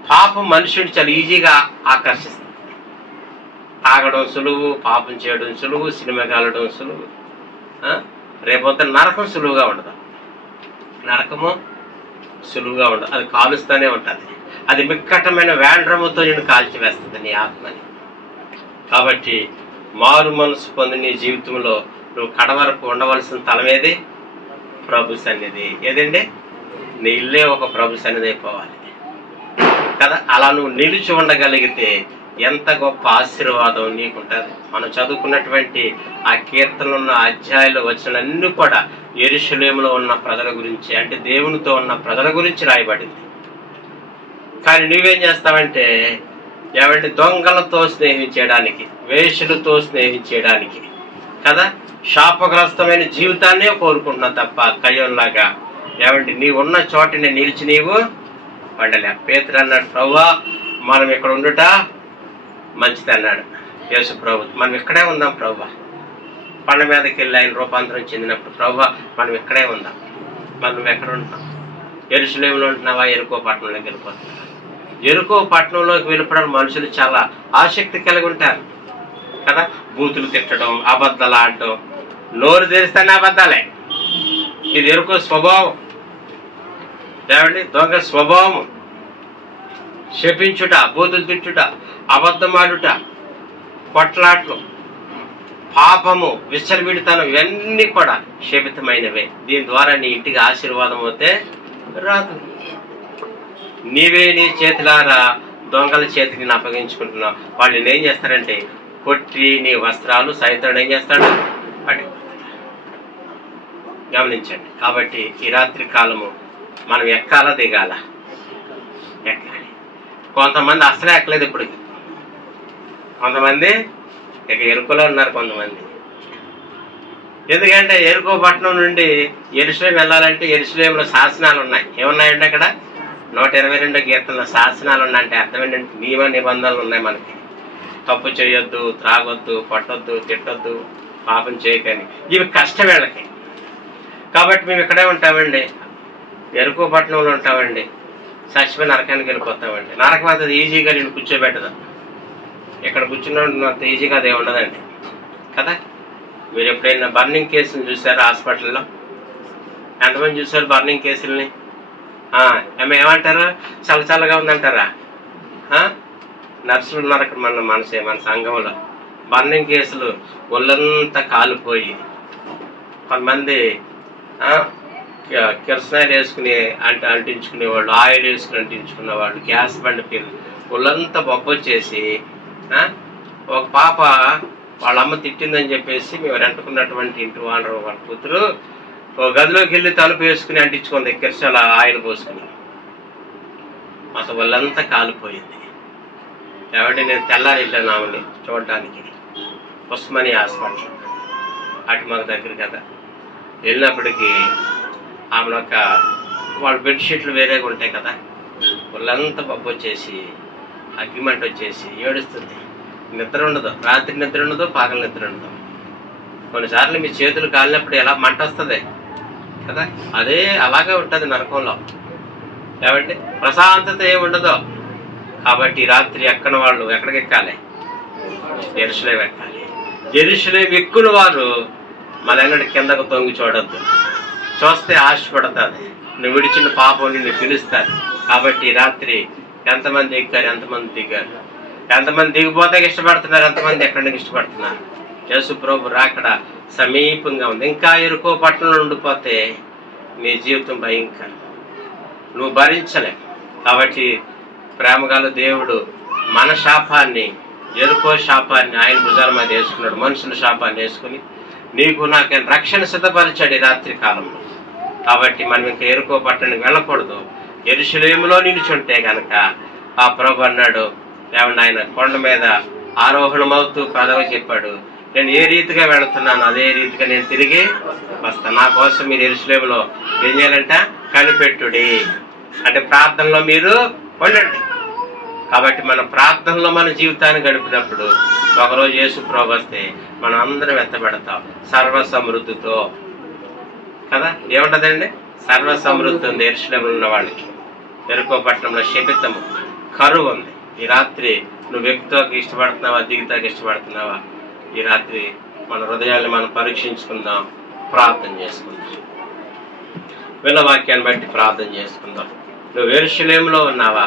పాపం మనుషుడు చాలా ఈజీగా ఆకర్షిస్తుంది. తాగడం సులువు, పాపం చేయడం సులువు, సినిమా కాలడం సులువు. రేపొద్దు నరకం సులువుగా ఉండదు. నరకము సులువుగా ఉండదు, అది కాలుస్తూనే ఉంటుంది. అది మిక్కటమైన వేండ్రముతో నేను కాల్చివేస్తుంది నీ ఆత్మని. కాబట్టి మారు మనసు పొంది నీ జీవితంలో నువ్వు కడవరకు ఉండవలసిన తలమేది? ప్రభు సన్నిధి. ఏదండి? నీ ఇల్లే ఒక ప్రభు సన్నిధి అయిపోవాలి కదా. అలా నువ్వు నిలిచి ఉండగలిగితే ఎంత గొప్ప ఆశీర్వాదం నీకుంటుంది. మనం చదువుకున్నటువంటి ఆ కీర్తనలు ఉన్న అధ్యాయాలు వచ్చినన్నీ కూడా యెరూషలేములో ఉన్న ప్రజల గురించి, అంటే దేవునితో ఉన్న ప్రజల గురించి రాయబడింది. కానీ నువ్వేం చేస్తావంటే ఏమంటే దొంగలతో స్నేహం చేయడానికి, వేషలతో స్నేహం చేయడానికి కదా, శాపగ్రస్తమైన జీవితాన్నే కోరుకుంటున్నావు తప్ప కయ్యంలాగా ఏమంటే నీవు ఉన్న చోటని నిలిచి నీవు వండలే. పేతురు అన్నాడు, ప్రభువా మనం ఇక్కడ ఉండుట మంచిది అన్నాడు యేసు ప్రభు. మనం ఇక్కడే ఉందాం ప్రభువా. కొండ మీదకి వెళ్ళి ఆయన రూపాంతరం చెందినప్పుడు, ప్రభువా మనం ఇక్కడే ఉందాం. మరి నువ్వు ఎక్కడ ఉంటున్నావు? యెరూషలేములో ఉంటున్నావా? ఎరుకో పట్టణంలోకి వెళ్ళిపోతున్నావా? ఎరుకో పట్టణంలోకి వెళ్ళిపోవడం మనుషులు చాలా ఆసక్తి కలిగి ఉంటారు కదా. బూతులు తిట్టడం, అబద్ధాలు ఆడటం, నోరు తెరిస్తేనే అబద్ధాలే. ఇది ఎరుకో స్వభావం. ఏమండి? దొంగ స్వభావం. శపించుట, బూతులు తిట్టుట, అబద్ధమాడుట, కొట్లాట్లు, పాపము, విచ్చలవిడితనం, ఇవన్నీ కూడా శపితమైనవే. దీని ద్వారా నీ ఇంటికి ఆశీర్వాదం అవుతే రాదు. నీవే నీ చేతులారా దొంగల చేతికి అప్పగించుకుంటున్నావు. వాళ్ళు ఏం చేస్తారంటే కొట్టి నీ వస్త్రాలు సైతం ఏం చేస్తాడు? పట్టుకుంటాడు. గమనించండి. కాబట్టి ఈ రాత్రి కాలము మనం ఎక్కాలా దిగాల? ఎక్కాలి. కొంతమంది అసలే ఎక్కలేదు. ఇప్పుడు కొంతమంది ఇక ఎరుకలో ఉన్నారు. కొంతమంది ఎందుకంటే ఎరుకో పట్టణం నుండి యెరూషలేం వెళ్ళాలంటే యెరూషలేంలో శాసనాలు ఉన్నాయి. ఏమున్నాయంటే అక్కడ 122 కీర్తనల శాసనాలు ఉన్నాయంటే అర్థం ఏంటంటే నియమ నిబంధనలు ఉన్నాయి మనకి. తప్పు చేయొద్దు, త్రాగొద్దు, కొట్టొద్దు, తిట్టొద్దు, పాపం చేయకని. ఇవి కష్టం వీళ్ళకి. కాబట్టి మేము ఇక్కడే ఉంటామండి, ఎరుకో పట్టణంలో ఉంటామండి, చచ్చిపోయి నరకానికి వెళ్ళిపోతామండి. నరకం అంత ఈజీగా నేను కూర్చోబెట్టదు. ఇక్కడ కూర్చున్నంత ఈజీగా అదే ఉండదండి కదా. మీరు ఎప్పుడైనా బర్నింగ్ కేసులు చూసారా? హాస్పిటల్లో ఎంతమంది చూసారు బర్నింగ్ కేసుల్ని? ఏమంటారు? చల్లచల్లగా ఉందంటారా? నర్సులు ఉన్నారు అక్కడ మన సంఘంలో. బర్నింగ్ కేసులు ఒళ్ళంతా కాలిపోయి కొంతమంది కిరసనాయిలు వేసుకుని అంటించుకునేవాళ్ళు, ఆయిల్ వేసుకుని అంటించుకునేవాళ్ళు, గ్యాస్ బండి పిల్లలు ఒళ్ళంతా బొబ్బొచ్చేసి ఒక పాప వాళ్ళ అమ్మ తిట్టిందని చెప్పేసి మేము రెంటుకున్నటువంటి ఇంటి వాళ్ళ కూతురు ఒక గదిలోకి వెళ్ళి తలుపు వేసుకుని అంటించుకుంది కిరసనాల ఆయిల్ పోసుకుని. అసలు వాళ్ళంతా కాలిపోయింది. కాబట్టి నేను తెల్లారి వెళ్ళాను ఆమెని చూడడానికి ఉస్మానియా హాస్పిటల్, అటు మాకు దగ్గర కదా. వెళ్ళినప్పటికీ ఆమె వాళ్ళ బెడ్షీట్లు వేరేగా ఉంటాయి కదా, వాళ్ళంతా పప్పు వచ్చేసి అగ్గిమంట వచ్చేసి ఏడుస్తుంది. నిద్ర ఉండదు, రాత్రి నిద్ర ఉండదు, పగల నిద్ర ఉండదు. కొన్నిసార్లు మీ చేతులు కాలినప్పుడు ఎలా మంట వస్తుంది కదా, అదే అలాగే ఉంటుంది నరకంలో. కాబట్టి ప్రశాంతత ఏమి ఉండదు. కాబట్టి రాత్రి ఎక్కన వాళ్ళు ఎక్కడికి ఎక్కాలి? యెరూషలేం ఎక్కాలి. యెరూషలేం ఎక్కువ వారు మన కిందకు తొంగి చూడొద్దు. చూస్తే ఆశపడుతుంది, నువ్వు విడిచిన పాపం నిన్ను పిలుస్తారు. కాబట్టి రాత్రి ఎంతమంది ఎక్కారు, ఎంతమంది దిగారు, ఎంతమంది దిగిపోతే ఇష్టపడుతున్నారు, ఎంతమంది ఎక్కడికి ఇష్టపడుతున్నారు. యేసు ప్రభు రాకడ సమీపంగా ఉంది. ఇంకా ఎరుకో పట్టణంలో ఉండిపోతే నీ జీవితం భయంకరం, నువ్వు భరించలేవు. కాబట్టి ప్రేమగల దేవుడు మన శాపాన్ని, ఎరుకో శాపాన్ని ఆయన భుజాల మీద వేసుకున్నాడు. మనుషుల శాపాన్ని వేసుకుని నీకు నాకు రక్షణ సిద్ధపరిచాడు ఈ రాత్రి కాలంలో. కాబట్టి మనం ఇంకా ఎరుకో పట్టణానికి వెళ్ళకూడదు. యెరూషలేములో నిలుచుంటే గనక ఆ ప్రభు అన్నాడు, ఏమన్నా ఆయన కొండ మీద ఆరోహణమవుతూ పదవి చెప్పాడు, నేను ఏ రీతిగా వెళుతున్నాను అదే రీతిగా నేను తిరిగి వస్తాను. నా కోసం మీరు యెరూషలేములో ఏం చేయాలంట? కనిపెట్టుడి, అంటే ప్రార్థనలో మీరు ఉండండి. కాబట్టి మన ప్రార్థనలో మన జీవితాన్ని గడిపినప్పుడు ఒకరోజు యేసు ప్రభు వస్తే మనం అందరం ఎత్తబెడతాం సర్వ సమృద్ధితో కదా. ఏముంటదండి? సర్వ సమృద్ధి ఉంది యెరూషలేములో ఉన్న వాళ్ళకి. యెరికో పట్టణంలో శపితము, కరువు ఉంది. ఈ రాత్రి నువ్వు వ్యక్తికి ఇష్టపడుతున్నావా, దిగుతాకి ఇష్టపడుతున్నావా? ఈ రాత్రి మన హృదయాన్ని మనం పరీక్షించుకుందాం, ప్రార్థన చేసుకుందాం. విన్న వాక్యాన్ని బట్టి ప్రార్థన చేసుకుందాం. నువ్వు యెరూషలేములో ఉన్నావా?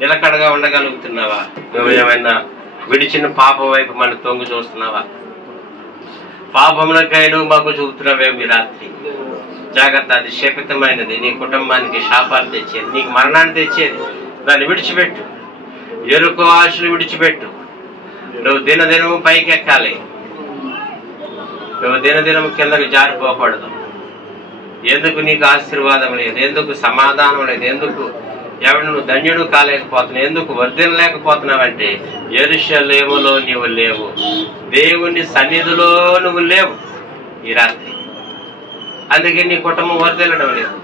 నిలకడగా ఉండగలుగుతున్నావా? నువ్వు ఏమైనా విడిచిన పాపం వైపు మన తొంగి చూస్తున్నావా? పాపములకై నువ్వు మగ్గు చూపుతున్నావేమో ఈ రాత్రి. జాగ్రత్త, అది శపితమైనది. నీ కుటుంబానికి శాపాలు తెచ్చేది, నీకు మరణాన్ని తెచ్చేది. దాన్ని విడిచిపెట్టు. ఎరుకో ఆశలు విడిచిపెట్టు. నువ్వు దినదినము పైకి ఎక్కాలి. నువ్వు దినదినము కిందకు జారిపోకూడదు. ఎందుకు నీకు ఆశీర్వాదం లేదు? ఎందుకు సమాధానం లేదు? ఎందుకు ఎవడు నువ్వు ధన్యుడు కాలేకపోతున్నావు? ఎందుకు వర్ధిల్లలేకపోతున్నావంటే యెరూషలేములో నీవు లేవు, దేవుని సన్నిధిలో నువ్వు లేవు ఈ రాత్రి. అందుకే నీ కుటుంబం వర్ధిల్లడం లేదు.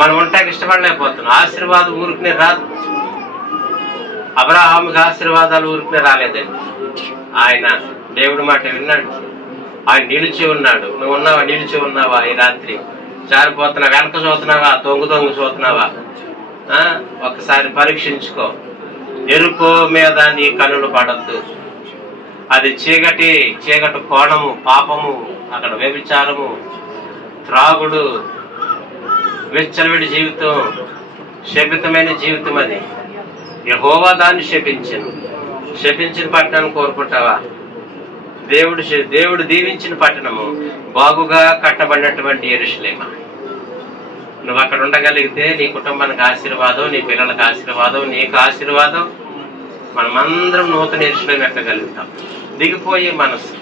మనం ఉంటాకి ఇష్టపడలేకపోతున్నాం. ఆశీర్వాదం ఊరికనే రాదు. అబ్రహాముకి ఆశీర్వాదాలు ఊరికనే రాలేదండి. ఆయన దేవుడి మాట విన్నాడు, ఆయన నిలిచి ఉన్నాడు. నువ్వు ఉన్నావా? నిలిచి ఉన్నావా? ఈ రాత్రి జారిపోతున్నావా? వెనక చూస్తున్నావా? తొంగు చూస్తున్నావా? ఒకసారి పరీక్షించుకో. ఎరుకో మీద నీ కనులు పడద్దు. అది చీకటి కోణము, పాపము, అక్కడ వ్యభిచారము, త్రాగుడు, విచ్చలవిడి జీవితం, శపితమైన జీవితం. అది యెహోవా దాన్ని శపించిన పట్టణాన్ని కోరుకుంటావా? దేవుడు దీవించిన పట్టణము, బాగుగా కట్టబడినటువంటి యెరూషలేము. నువ్వు అక్కడ ఉండగలిగితే నీ కుటుంబానికి ఆశీర్వాదం, నీ పిల్లలకు ఆశీర్వాదం, నీకు ఆశీర్వాదం. మనమందరం నూతన యెరూషలేము ఎక్కగలుగుతాం. దిగిపోయే మనసు,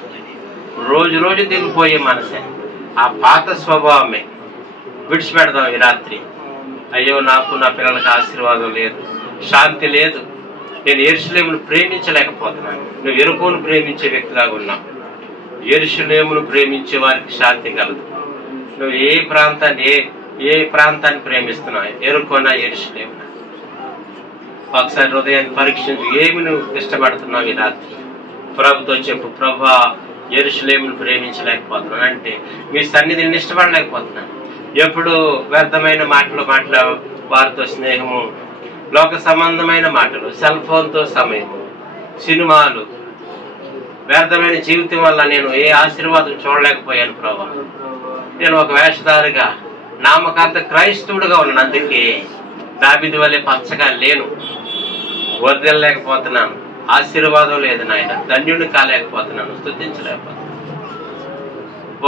రోజు దిగిపోయే మనసే, ఆ పాత స్వభావమే విడిచిపెడదాం ఈ రాత్రి. అయ్యో, నాకు నా పిల్లలకు ఆశీర్వాదం లేదు, శాంతి లేదు, నేను యెరూషలేమును ప్రేమించలేకపోతున్నాను. నువ్వు ఎరుకోను ప్రేమించే వ్యక్తిలాగా ఉన్నావు. యెరూషలేమును ప్రేమించే వారికి శాంతి కలదు. నువ్వు ఏ ప్రాంతాన్ని ప్రేమిస్తున్నావు? ఎరుకోనా, యెరూషలేమునా? ఒకసారి హృదయాన్ని పరీక్షించు. ఏమి నువ్వు ఇష్టపడుతున్నావు ఈ రాత్రి? ప్రభుతో చెప్పు, ప్రభా, యెరూషలేమును ప్రేమించలేకపోతున్నాను అంటే మీ సన్నిధిని ఇష్టపడలేకపోతున్నాను. ఎప్పుడు వ్యర్థమైన మాటలు వారితో స్నేహము, లోక సంబంధమైన మాటలు, సెల్ ఫోన్తో సమయము, సినిమాలు, వ్యర్థమైన జీవితం వల్ల నేను ఏ ఆశీర్వాదం చూడలేకపోయాను ప్రభా. నేను ఒక వేషధారిగా, నామకార్థ క్రైస్తవుడుగా ఉన్నాను. అందుకే దావీదు వలె పచ్చగా లేను, వర్ధిల్లలేకపోతున్నాను, ఆశీర్వాదం లేదు నాయన, ధన్యుడిని కాలేకపోతున్నాను, స్తుతించలేకపోతున్నాను.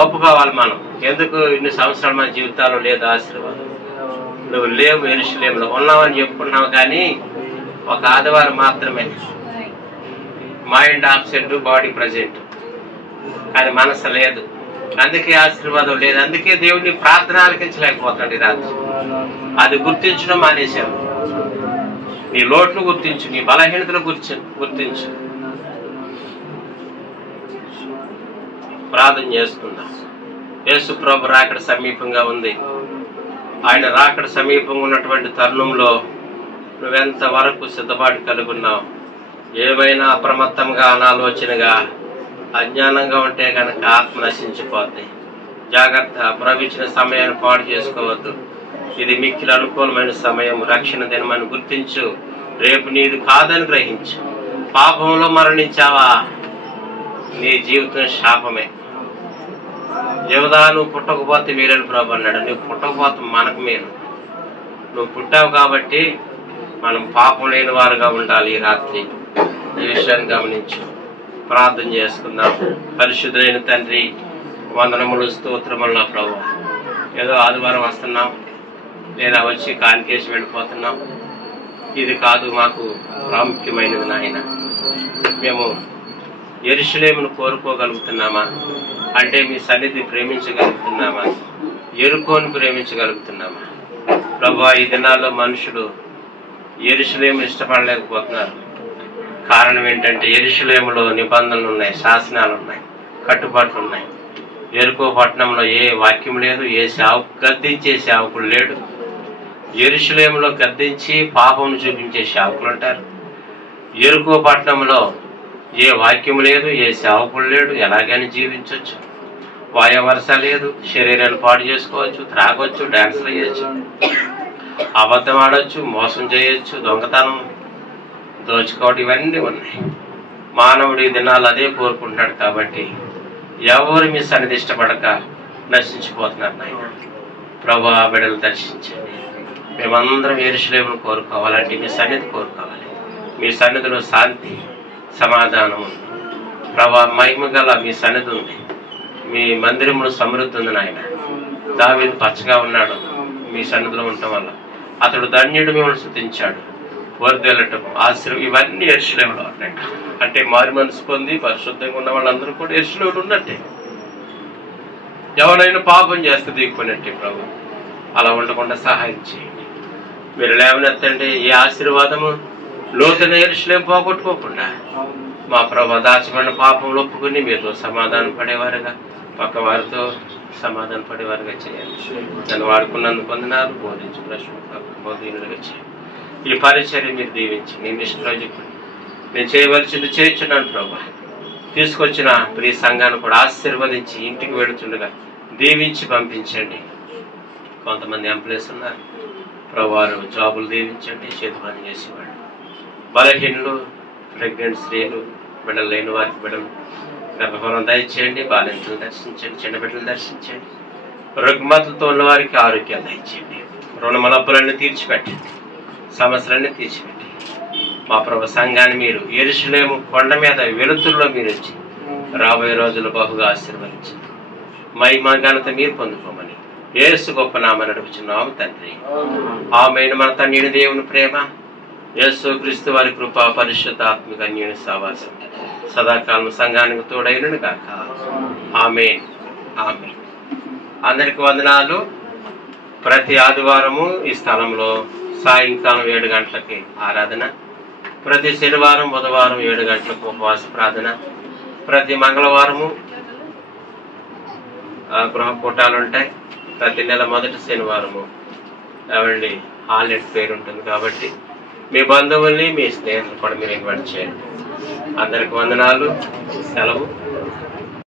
ఒప్పుకోవాలి మనం. ఎందుకు ఇన్ని సంవత్సరాలు మన జీవితాల్లో లేదు ఆశీర్వాదం? నువ్వు లేవు, యెరూషలేములో ఉన్నావని చెప్పుకున్నావు, కానీ ఒక ఆదివారం మాత్రమే. మైండ్ ఆబ్సెంట్, బాడీ ప్రజెంట్, కానీ మనసు లేదు. అందుకే ఆశీర్వాదం లేదు. అందుకే దేవుడిని ప్రార్థన ఆలకించలేకపోతున్నాడు ఈ రాత్రి. అది గుర్తించడం మానేశావు. నీ లోట్లు గుర్తించు, నీ బలహీనతలు గుర్తించు. ప్రార్థన చేసుకుందాం. యేసు ప్రభు రాకడ సమీపంగా ఉంది. ఆయన రాకడ సమీపంగా ఉన్నటువంటి తరుణంలో నువ్వెంత వరకు సిద్ధపాటు కలుగున్నావు? ఏమైనా అప్రమత్తంగా, అనాలోచనగా, అజ్ఞానంగా ఉంటే కనుక ఆత్మ నశించిపోద్ది. జాగ్రత్త, ప్రవచించిన సమయాన్ని పాడు చేసుకోవద్దు. ఇది మిక్కిలి అనుకూలమైన సమయం, రక్షణ దినమని గుర్తించు. రేపు నీది కాదని గ్రహించు. పాపంలో మరణించావా, నీ జీవితం శాపమే. యువదా, నువ్వు పుట్టకపోతే మేలని ప్రభు అన్నాడు. నువ్వు పుట్టకపోతే మనకు మేలు. నువ్వు పుట్టావు కాబట్టి మనం పాపం లేని వారుగా ఉండాలి. ఈ రాత్రి ఈ విషయాన్ని గమనించు. ప్రార్థన చేసుకుందాం. పరిశుద్ధులైన తండ్రి, వందనములు, స్తోత్రములు ప్రభు. ఏదో ఆదివారం వస్తున్నాం, లేదా వచ్చి కానికేసి వెళ్ళిపోతున్నాం. ఇది కాదు మాకు ప్రాముఖ్యమైనది నాయన. మేము యెరూషలేమును కోరుకోగలుగుతున్నామా అంటే మీ సన్నిధి ప్రేమించగలుగుతున్నామా? ఎరుకోను ప్రేమించగలుగుతున్నామా? ప్రభా, ఈ దినాల్లో మనుషులు యెరూషలేమును ఇష్టపడలేకపోతున్నారు. కారణం ఏంటంటే యెరూషలేములో నిబంధనలు ఉన్నాయి, శాసనాలు ఉన్నాయి, కట్టుబాట్లు ఉన్నాయి. ఎరుకో పట్టణంలో ఏ వాక్యం లేదు, ఏ గద్దించే సేవకుడు లేడు. యెరూషలేములో గద్దించి పాపం చూపించే సేవకులు ఉంటారు. యెరికో పట్టణంలో ఏ వాక్యం లేదు, ఏ సేవకుడు లేడు, ఎలాగైనా జీవించవచ్చు. వాయు వరుస లేదు, శరీరాన్ని పాడు చేసుకోవచ్చు, త్రాగొచ్చు, డాన్సులు చేయొచ్చు, అబద్ధం ఆడవచ్చు, మోసం చేయొచ్చు, దొంగతనం, దోచుకోవడం, ఇవన్నీ ఉన్నాయి. మానవుడి దినాలు అదే కోరుకుంటున్నాడు. కాబట్టి ఎవరు మీ సన్నిధి ఇష్టపడక నశించిపోతున్నారు నాయన. ప్రభు బిడ్డలు దర్శించండి. మేమందరం యెరూషలేమును కోరుకోవాలంటే మీ సన్నిధి కోరుకోవాలి. మీ సన్నిధిలో శాంతి, సమాధానం ఉంది. ప్రభు మహిమ గల మీ సన్నిధి ఉంది. మీ మందిరములో సమృద్ధి ఉంది నాయన. దావీదు పచ్చగా ఉన్నాడు మీ సన్నిధిలో ఉండటం వల్ల. అతడు ధన్యుడు, మిమ్మల్ని స్తుతించాడు. వర్ధెల్లటం, ఆశ్రయం, ఇవన్నీ యెరూషలేములో ఉన్నాయి. అంటే మారు మనసు పొంది పరిశుద్ధంగా ఉన్న వాళ్ళందరూ కూడా యెరూషలేములో ఉన్నట్టే. ఎవరైనా పాపం చేస్తే దిగిపోయినట్టే. ప్రభు అలా ఉండకుండా సహాయం చేయండి. మీరు లేవనెత్తండి. ఈ ఆశీర్వాదము లోతున యెరూషలేము పోగొట్టుకోకుండా మా ప్రభు దాచబడిన పాపంలో ఒప్పుకుని మీతో సమాధానం పడేవారుగా, పక్క వారితో సమాధాన పడేవారుగా చేయండి. నన్ను వాడుకున్నందుకు పొందినారు. బోధించి బోధీనులుగా చేయండి. ఈ పరిచర్య మీరు దీవించి నేను ఇష్టంలో చెప్పండి. నేను చేయవలసింది చేయించున్నాను ప్రభా. తీసుకొచ్చిన ప్రియ సంఘాన్ని కూడా ఆశీర్వదించి ఇంటికి వెళుతుండగా దీవించి పంపించండి. కొంతమంది ఎంప్లాయీస్ ఉన్నారు ప్రభు, వారు జాబులు దీవించండి. చేతి పని చేసేవాళ్ళు, బలహీనులు, ప్రెగ్నెంట్ స్త్రీలు, బిడ్డలు లేని వారికి బిడ్డలు గర్భఫలం దయచేయండి. బాలింతలు దర్శించండి. చిన్న బిడ్డలు దర్శించండి. రుగ్మతలతో ఉన్న వారికి ఆరోగ్యాలు దయచేయండి. రుణమలప్పులన్నీ తీర్చిపెట్టండి. సమస్యలన్నీ తీర్చిపెట్టి మా ప్రభు సంఘాన్ని మీరు యెరూషలేము కొండ మీద వెలుతురులో మీరు వచ్చి రాబోయే రోజులు బహుగా ఆశీర్వదించండి. మహిమ ఘనత మీరు పొందుకోమని యేసు గొప్ప నామమున నడుపుచున్నాము తండ్రి. ఆమేన్. మన తండ్రి దేవుని ప్రేమ, యేసు క్రీస్తు వారి కృప, పరిశుద్ధాత్మిక అన్యోన్య సహవాసం సదాకాలం సంఘానికి తోడైనను గాక. ఆమేన్. ఆమేన్. అందరికి వందనాలు. ప్రతి ఆదివారము ఈ స్థలంలో సాయంకాలం 7 గంటలకి ఆరాధన, ప్రతి శనివారం, బుధవారం 7 గంటలకు ఉపవాస ప్రార్థన, ప్రతి మంగళవారము గృహ కూటాలు ఉంటాయి. ప్రతి నెల మొదటి శనివారము ఏమండి హాలిడే పేరు ఉంటుంది. కాబట్టి మీ బంధువుల్ని, మీ స్నేహితులు కూడా మీరు ఇన్వైట్ చేయండి. అందరికి వందనాలు. సెలవు.